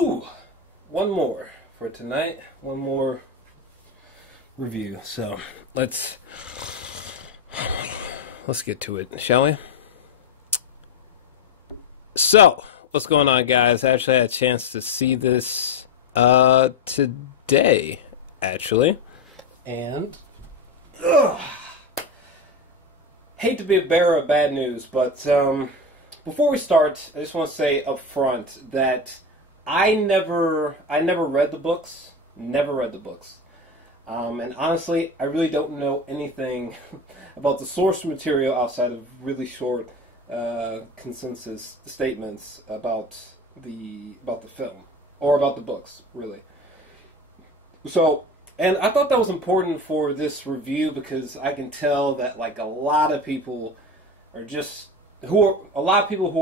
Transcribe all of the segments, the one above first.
Ooh, one more for tonight. One more review. So let's get to it, shall we? So, what's going on, guys? I actually had a chance to see this today, actually. And hate to be a bearer of bad news, but before we start, I just want to say up front that I never read the books. Never read the books. And honestly, I really don't know anything about the source material outside of really short consensus statements about the film or about the books, really. So, and I thought that was important for this review because I can tell that like a lot of people who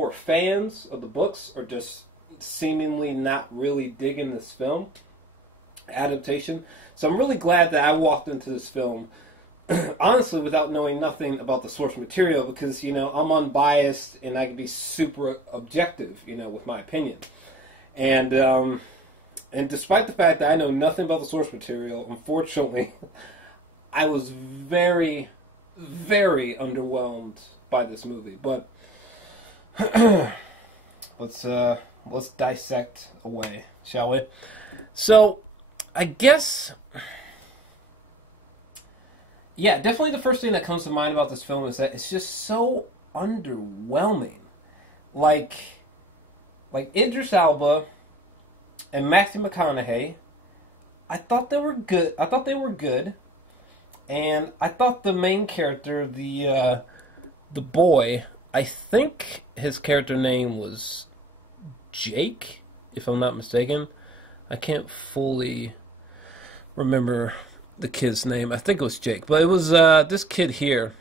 are fans of the books are just seemingly not really digging this film adaptation. So I'm really glad that I walked into this film honestly without knowing nothing about the source material because, you know, I'm unbiased and I can be super objective, you know, with my opinion. And despite the fact that I know nothing about the source material, unfortunately, I was very, very underwhelmed by this movie. But let's dissect away, shall we? So, I guess, yeah, definitely the first thing that comes to mind about this film is that it's just so underwhelming. Like Idris Elba and McConaughey, I thought they were good. And I thought the main character, the boy, I think his character name was Jake, if I'm not mistaken. I can't fully remember the kid's name. I think it was Jake, but it was this kid here.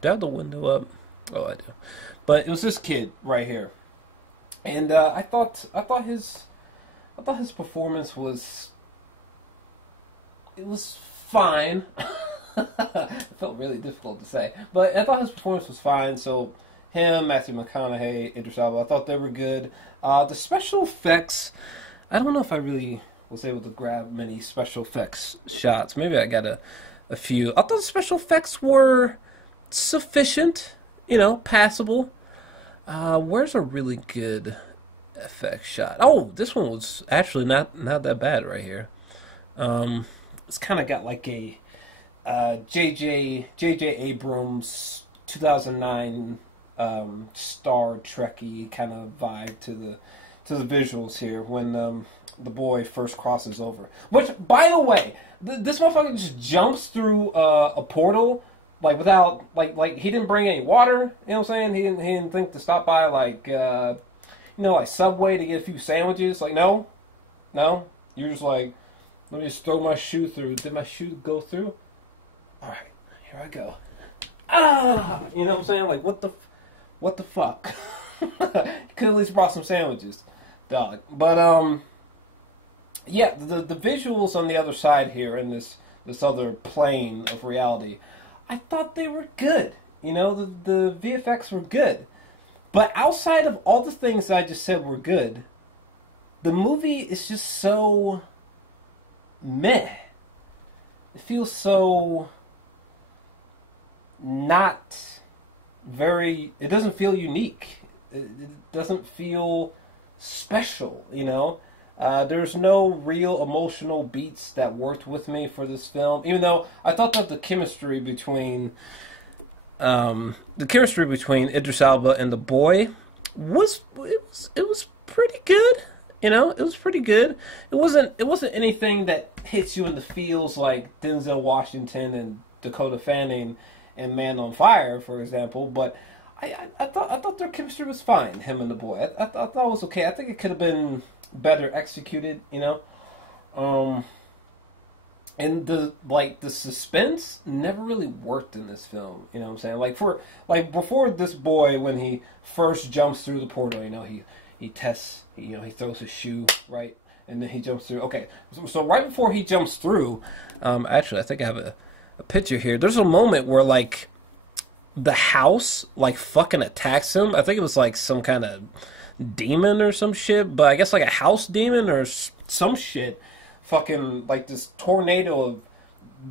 Do I have the window up? Oh, I do. But it was this kid right here, and I thought his performance was fine. It felt really difficult to say, but I thought his performance was fine. So him, Matthew McConaughey, Idris Elba, I thought they were good. The special effects, I don't know if I really was able to grab many special effects shots. Maybe I got a few. I thought the special effects were sufficient, you know, passable. Where's a really good effect shot? Oh, this one was actually not that bad right here. It's kind of got like a J.J. Abrams 2009 Star Trek-y kind of vibe to the visuals here when the boy first crosses over. Which, by the way, this motherfucker just jumps through a portal like without like he didn't bring any water. You know what I'm saying? He didn't think to stop by like like Subway to get a few sandwiches. Like no, you're just like, let me just throw my shoe through. Did my shoe go through? All right, here I go. You know what I'm saying? Like what the fuck? Could at least brought some sandwiches, dog. But yeah, the visuals on the other side here in this other plane of reality, I thought they were good. You know, the VFX were good. But outside of all the things that I just said were good, the movie is just so meh. It feels so not very, it doesn't feel unique. It doesn't feel special, you know? There's no real emotional beats that worked with me for this film, even though I thought that the chemistry between Idris Elba and the boy was pretty good. You know, it was pretty good. It wasn't anything that hits you in the feels like Denzel Washington and Dakota Fanning and Man on Fire, for example. But I thought their chemistry was fine. Him and the boy, I thought it was okay. I think it could have been better executed. You know, and the suspense never really worked in this film. You know what I'm saying? Before this boy, when he first jumps through the portal, you know, he tests, you know, he throws his shoe, right? And then he jumps through. Okay, so right before he jumps through, actually, I think I have a picture here. There's a moment where, like, the house, like, fucking attacks him. I think it was, like, some kind of demon or some shit, but I guess like a house demon or some shit. Fucking like this tornado of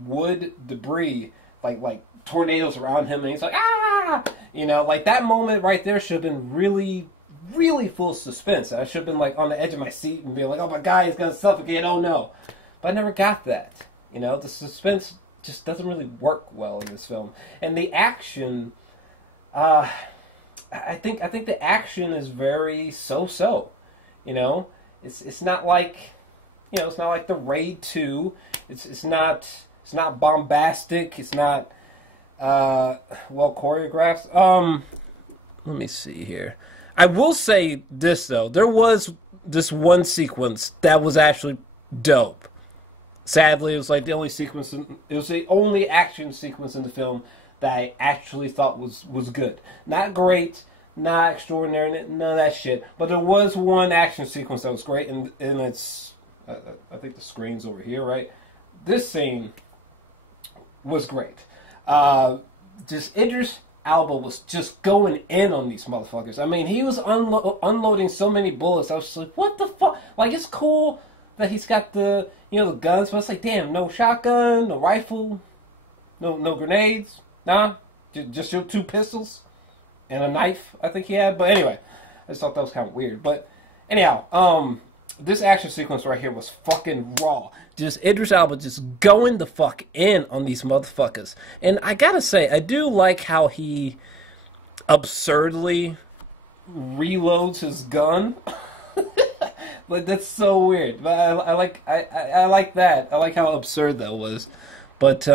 wood debris, like tornadoes around him, and he's like, ah! You know, like that moment right there should have been really, really full of suspense. I should have been like on the edge of my seat and be like, oh my god, he's gonna suffocate, oh no. But I never got that. You know, the suspense just doesn't really work well in this film. And the action, I think the action is very so-so. You know, it's not like, you know, it's not like the Raid 2. It's not bombastic. It's not well choreographed. Let me see here. I will say this though. There was this one sequence that was actually dope. Sadly, it was like the only sequence. It was the only action sequence in the film that I actually thought was good. Not great, not extraordinary, none of that shit. But there was one action sequence that was great, and it's I think the screen's over here, right? This scene was great. Just Idris Elba was just going in on these motherfuckers. I mean, he was unloading so many bullets. I was just like, what the fuck? Like, it's cool that he's got the, you know, the guns, but it's like, damn, no shotgun, no rifle, no grenades, nah, just your 2 pistols and a knife, I think he had. But anyway, I just thought that was kind of weird. But anyhow, this action sequence right here was fucking raw. Just Idris Elba just going the fuck in on these motherfuckers. And I gotta say, I do like how he absurdly reloads his gun. Like, that's so weird. But I like that. I like how absurd that was. But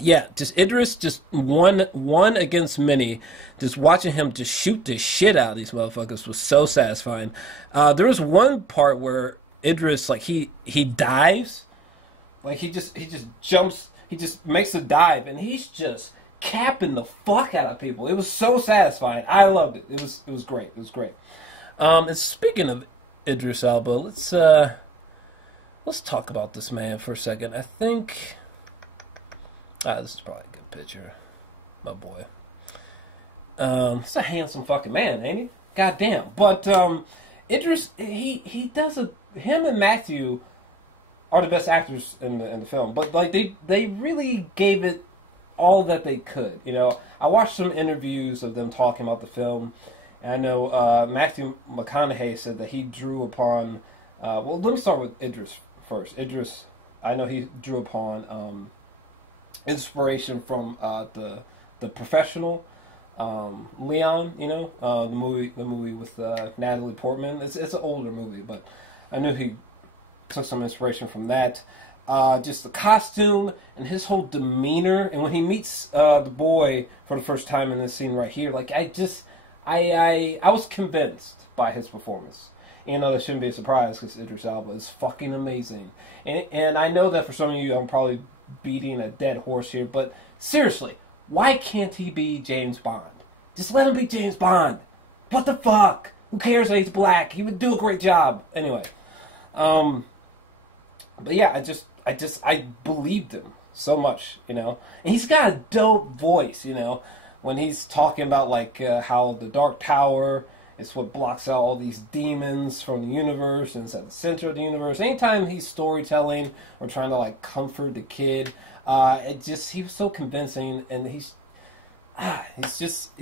yeah, just Idris, just one against many. Just watching him just shoot the shit out of these motherfuckers was so satisfying. There was one part where Idris, like, he dives, like he just jumps, he just makes a dive, and he's just capping the fuck out of people. It was so satisfying. I loved it. It was great. It was great. And speaking of Idris Elba, let's talk about this man for a second. I think this is probably a good picture, my boy. He's a handsome fucking man, ain't he? Goddamn. But Idris, he does him and Matthew are the best actors in the film. But like they really gave it all that they could. You know, I watched some interviews of them talking about the film. And I know Matthew McConaughey said that he drew upon. Well, let me start with Idris first. Idris, I know he drew upon inspiration from the Professional, Leon. You know, the movie with Natalie Portman. It's an older movie, but I knew he took some inspiration from that. Just the costume and his whole demeanor, and when he meets the boy for the first time in this scene right here, like I was convinced by his performance. You know, that shouldn't be a surprise because Idris Elba is fucking amazing. And I know that for some of you, I'm probably beating a dead horse here, but seriously, why can't he be James Bond? Just let him be James Bond. What the fuck? Who cares that he's black? He would do a great job. Anyway. But yeah, I believed him so much, you know. And he's got a dope voice, you know. When he's talking about like how the Dark Tower is what blocks out all these demons from the universe and it's at the center of the universe. Anytime he's storytelling or trying to like comfort the kid, he was so convincing, and he's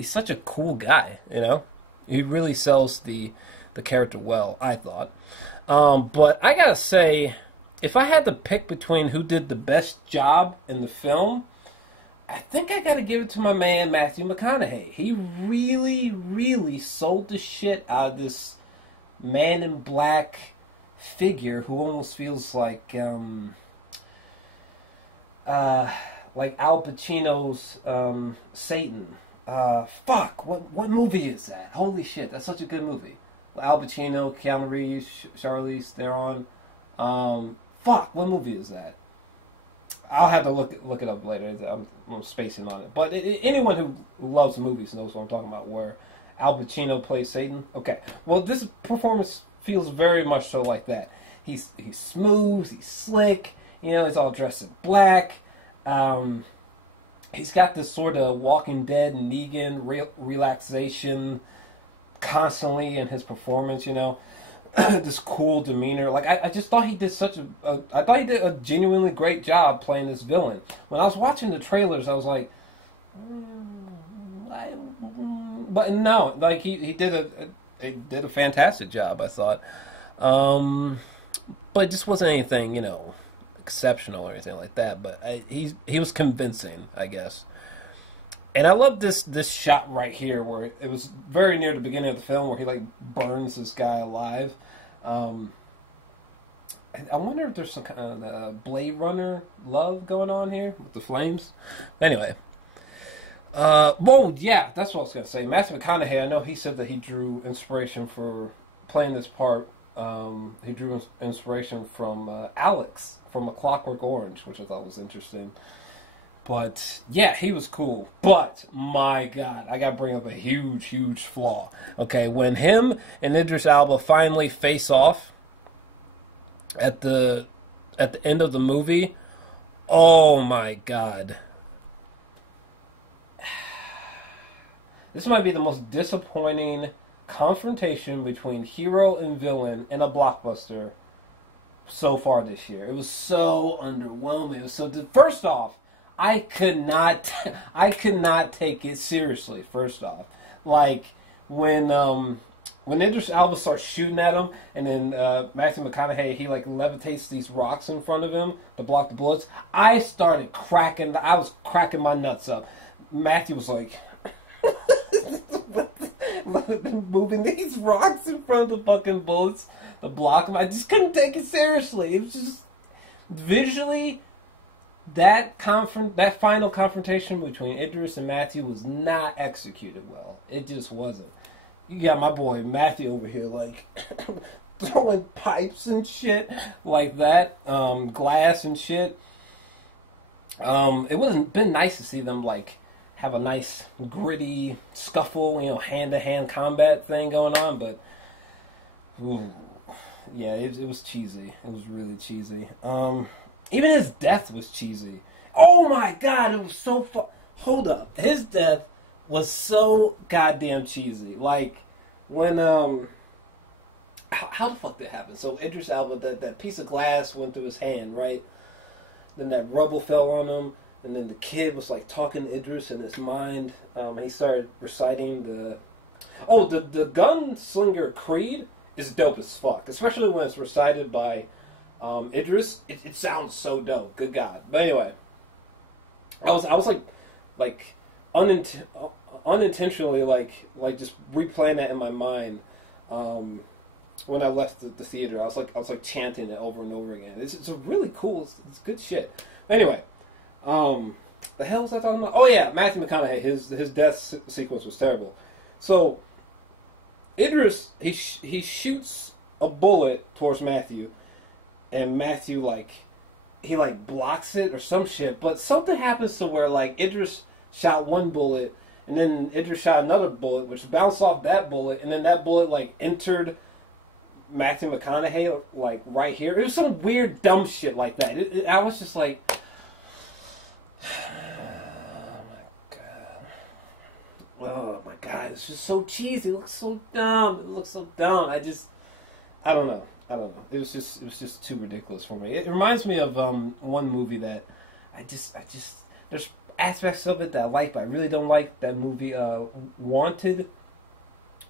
such a cool guy, you know. He really sells the character well, I thought. But I gotta say, if I had to pick between who did the best job in the film, I think I gotta give it to my man Matthew McConaughey. He really, really sold the shit out of this man in black figure who almost feels like Al Pacino's Satan. Fuck, what movie is that? Holy shit, that's such a good movie. Al Pacino, Keanu Reeves, Charlize Theron. Fuck, what movie is that? I'll have to look it up later. I'm spacing on it. But anyone who loves movies knows what I'm talking about, where Al Pacino plays Satan. Okay. Well, this performance feels very much so like that. He's smooth, he's slick, you know, he's all dressed in black. He's got this sort of Walking Dead Negan relaxation constantly in his performance, you know. This cool demeanor. Like, I just thought he did I thought he did a genuinely great job playing this villain. When I was watching the trailers, I was like, but no, like, he did a fantastic job, I thought. But it just wasn't anything, you know, exceptional or anything like that. But he was convincing, I guess. And I love this shot right here, where it was very near the beginning of the film, where he like burns this guy alive. I wonder if there's some kind of Blade Runner love going on here with the flames. Anyway, well, yeah, that's what I was gonna say. Matthew McConaughey, I know he said that he drew inspiration for playing this part. He drew inspiration from Alex from A Clockwork Orange, which I thought was interesting. But, yeah, he was cool. But, my God, I gotta bring up a huge, huge flaw. Okay, when him and Idris Elba finally face off at the end of the movie, oh my God. This might be the most disappointing confrontation between hero and villain in a blockbuster so far this year. It was so underwhelming. It was so... First off, I could not take it seriously. First off, like when Idris Elba starts shooting at him, and then Matthew McConaughey, he like levitates these rocks in front of him to block the bullets. I started cracking. I was cracking my nuts up. Matthew was like moving these rocks in front of the fucking bullets to block them. I just couldn't take it seriously. It was just visually. That final confrontation between Idris and Matthew was not executed well. It just wasn't. You got my boy Matthew over here, like, throwing pipes and shit like that, glass and shit. It wouldn't been nice to see them, like, have a nice, gritty scuffle, you know, hand-to-hand combat thing going on, but, ooh, yeah, it was cheesy. It was really cheesy. Even his death was cheesy. Oh my God, it was so Hold up. His death was so goddamn cheesy. Like, when, how the fuck did that happen? So, Idris Elba, that piece of glass went through his hand, right? Then that rubble fell on him, and then the kid was, like, talking to Idris in his mind. He started reciting the Gunslinger Creed is dope as fuck. Especially when it's recited by... Idris, it sounds so dope. Good God. But anyway, I was like unintentionally like just replaying that in my mind. When I left the theater, I was like chanting it over and over again. It's a really cool. It's good shit. Anyway, the hell was I talking about? Oh yeah, Matthew McConaughey. His death sequence was terrible. So Idris he shoots a bullet towards Matthew. And Matthew, like, he, like, blocks it or some shit. But something happens to where, like, Idris shot one bullet, and then Idris shot another bullet, which bounced off that bullet, and then that bullet, like, entered Matthew McConaughey, like, right here. It was some weird, dumb shit like that. I was just like... Oh, my God. It's just so cheesy. It looks so dumb. I don't know. It was just too ridiculous for me. It reminds me of one movie that I just there's aspects of it that I like, but I really don't like. That movie Wanted.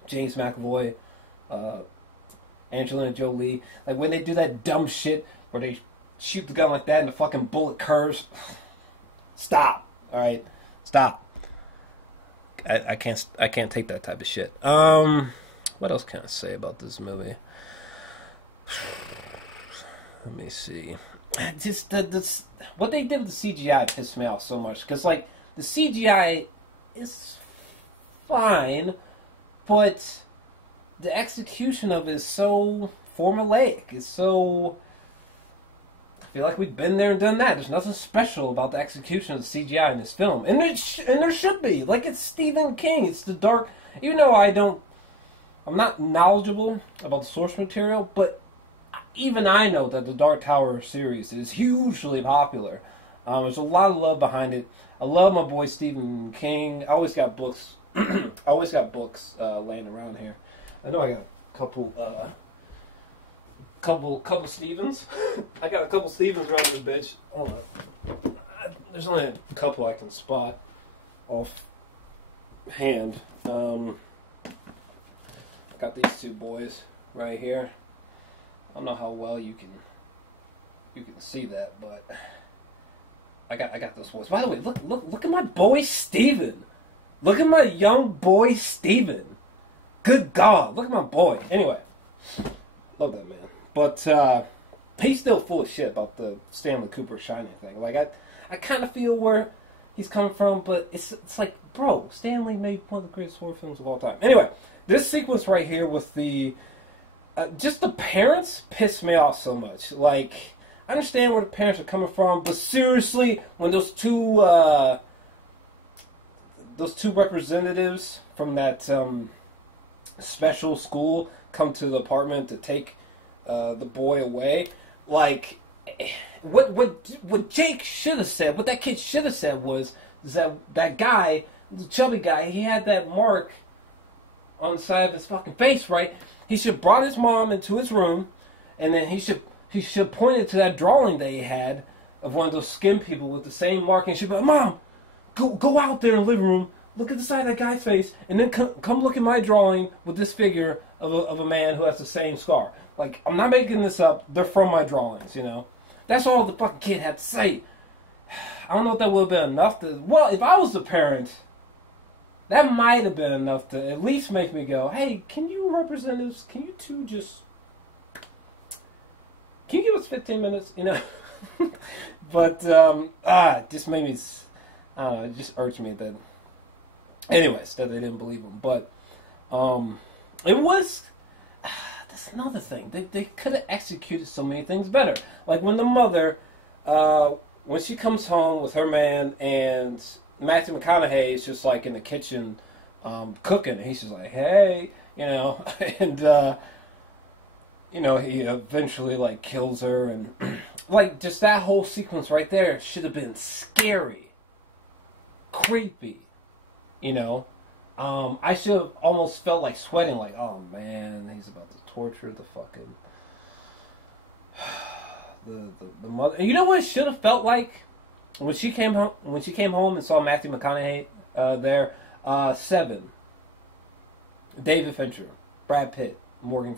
James McAvoy, Angelina Jolie. Like when they do that dumb shit where they shoot the gun like that and the fucking bullet curves. Stop. All right, stop. I can't take that type of shit. What else can I say about this movie? Let me see. Just what they did with the CGI pissed me off so much. Because, like, the CGI is fine, but the execution of it is so formulaic. It's so... I feel like we've been there and done that. There's nothing special about the execution of the CGI in this film. And there should be. Like, it's Stephen King. It's the dark... Even though I'm not knowledgeable about the source material, but... Even I know that the Dark Tower series is hugely popular. There's a lot of love behind it. I love my boy Stephen King. I always got books I always got books laying around here. I know I got a couple Stevens. I got a couple Stevens around this bitch. Hold on. There's only a couple I can spot off hand. I got these two boys right here. I don't know how well you can see that, but I got those boys. By the way, look at my boy Steven. Look at my young boy Steven. Good God, look at my boy. Anyway, love that man. But he's still full of shit about the Stanley Cooper Shining thing. Like I kind of feel where he's coming from, but it's like, bro, Stanley made one of the greatest horror films of all time. Anyway, this sequence right here with the just the parents pissed me off so much. Like, I understand where the parents are coming from, but seriously, when those two representatives from that special school come to the apartment to take the boy away, like, what Jake should have said, what that kid should have said was that guy, the chubby guy, he had that mark on the side of his fucking face, right? He should have brought his mom into his room, and then he should have pointed to that drawing that he had of one of those skin people with the same mark, and he should be like, Mom, go out there in the living room, look at the side of that guy's face, and then come look at my drawing with this figure of a man who has the same scar. Like, I'm not making this up. They're from my drawings, you know? That's all the fucking kid had to say. I don't know if that would have been enough to... Well, if I was the parent, that might have been enough to at least make me go, hey, can you representatives, can you two just... Can you give us 15 minutes, you know? But, it just made me... I don't know, it just irked me that... Anyways, that they didn't believe him. But, it was... That's another thing. They could have executed so many things better. Like when the mother, when she comes home with her man and Matthew McConaughey is just like in the kitchen cooking. And he's just like, hey, you know, and, you know, he eventually like kills her. And like just that whole sequence right there should have been scary, creepy, you know. I should have almost felt like sweating, like, oh man, he's about to torture the fucking the mother. And you know what it should have felt like when she came home? When she came home and saw Matthew McConaughey there, Seven, David Fincher, Brad Pitt, Brad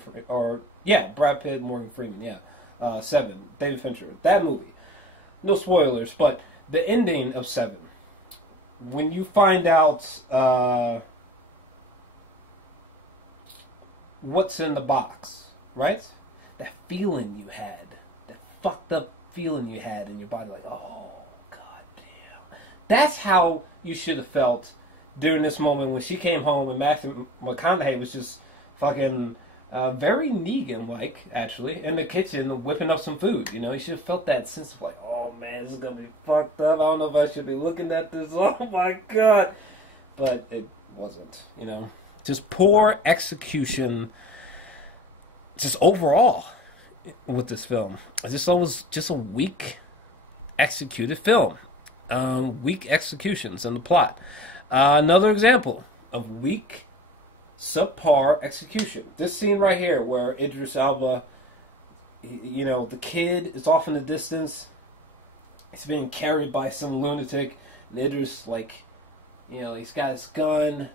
Pitt, Morgan Freeman, Seven, David Fincher, that movie. No spoilers, but the ending of Seven. When you find out what's in the box, right? That feeling you had, that fucked up feeling you had in your body, like, oh, god damn. That's how you should have felt during this moment when she came home and Matthew McConaughey was just fucking very Negan-like, actually, in the kitchen whipping up some food. You know, you should have felt that sense of like, oh man, this is gonna be fucked up. I don't know if I should be looking at this. Oh my god. But it wasn't, you know. Just poor execution, just overall, with this film. I just thought it was just a weak executed film. Weak executions in the plot. Another example of weak, subpar execution. This scene right here where Idris Elba, you know, the kid is off in the distance. He's being carried by some lunatic. And Idris, like, you know, he's got his gun.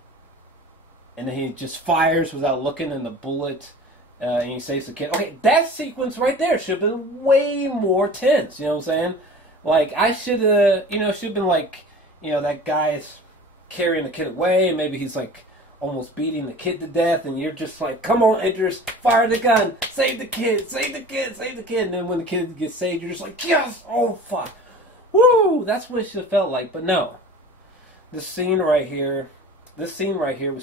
And then he just fires without looking in the bullet. And he saves the kid. Okay, that sequence right there should have been way more tense. You know what I'm saying? Like, I should have, you know, should have been like, you know, that guy's carrying the kid away. And maybe he's like almost beating the kid to death. And you're just like, come on, Idris, fire the gun. Save the kid, save the kid, save the kid. And then when the kid gets saved, you're just like, yes, oh, fuck. Woo! That's what it should have felt like. But no. This scene right here was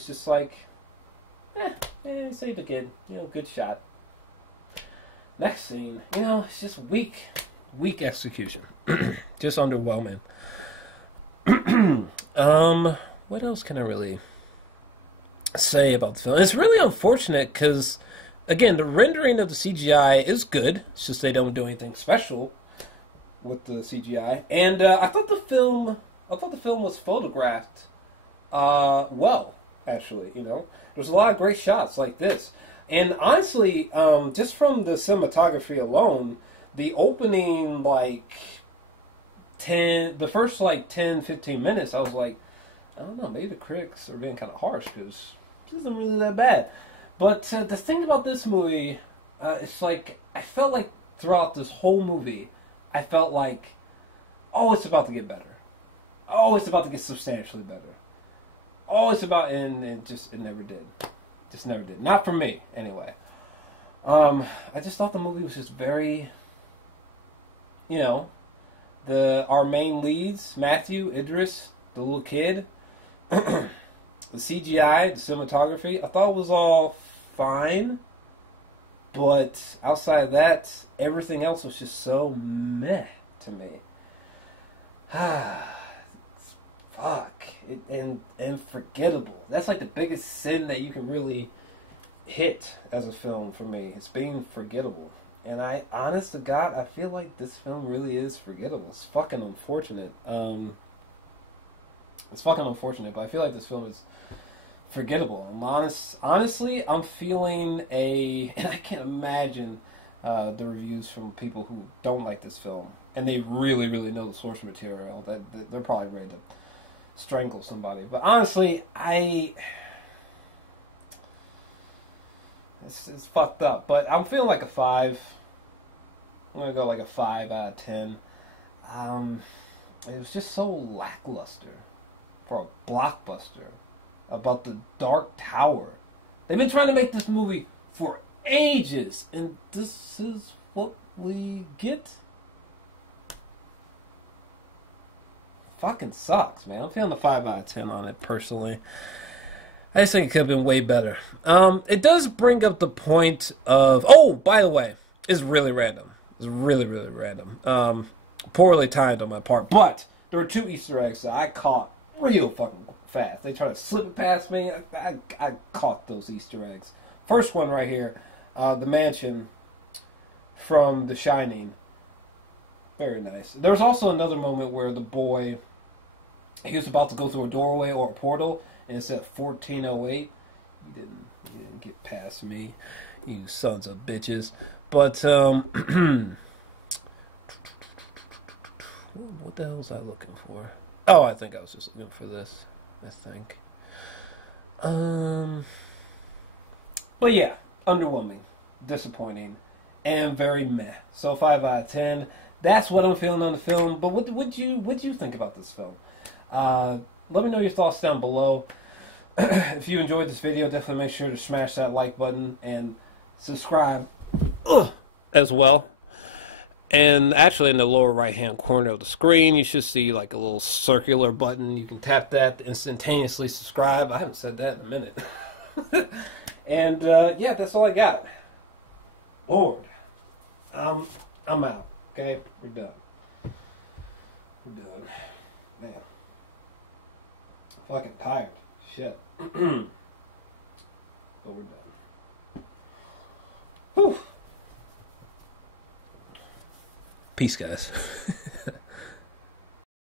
just like, save the kid. You know, good shot. Next scene, you know, it's just weak execution. Just underwhelming. What else can I really say about the film? It's really unfortunate because, again, the rendering of the CGI is good. It's just they don't do anything special with the CGI. And I thought the film was photographed well, actually, you know. There's a lot of great shots like this. And honestly, just from the cinematography alone, the opening, like, the first, like, 10, 15 minutes, I was like, I don't know, maybe the critics are being kind of harsh, because it isn't really that bad. But the thing about this movie, it's like, I felt like throughout this whole movie, I felt like, oh, it's about to get better. Oh, it's about to get substantially better. Oh, it's about, and it never did. Just never did. Not for me, anyway. I just thought the movie was just very, you know, our main leads, Matthew, Idris, the little kid, the CGI, the cinematography, I thought it was all fine. But outside of that, everything else was just so meh to me. Fuck. And forgettable. That's like the biggest sin that you can really hit as a film for me. It's being forgettable. And honest to God, I feel like this film really is forgettable. It's fucking unfortunate. It's fucking unfortunate, but I feel like this film is forgettable. Honestly, I'm feeling and I can't imagine the reviews from people who don't like this film, and they really, really know the source material, that they're probably ready to strangle somebody. But honestly, it's fucked up. But I'm feeling like a 5. I'm gonna go like a 5 out of 10. It was just so lackluster for a blockbuster about the Dark Tower. They've been trying to make this movie for ages, and this is what we get. Fucking sucks, man. I'm feeling a 5 out of 10 on it, personally. I just think it could have been way better. It does bring up the point of... Oh, by the way, it's really random. It's really, really random. Poorly timed on my part. But there were 2 Easter eggs that I caught real fucking fast. They tried to slip it past me. I caught those Easter eggs. First one right here. The mansion from The Shining. Very nice. There was also another moment where the boy... He was about to go through a doorway or a portal, and it said 1408. You didn't get past me, you sons of bitches. But what the hell was I looking for? Oh, I think I was just looking for this. I think. But yeah, underwhelming, disappointing, and very meh. So 5 out of 10. That's what I'm feeling on the film. But what'd you think about this film? Let me know your thoughts down below. If you enjoyed this video, definitely make sure to smash that like button and subscribe as well. And actually, in the lower right hand corner of the screen, you should see like a little circular button. You can tap that to instantaneously subscribe. I haven't said that in a minute. And yeah, that's all I got. Lord, I'm out. Okay, we're done. Man, I'm fucking tired. Shit. But we're done. Whew. Peace, guys.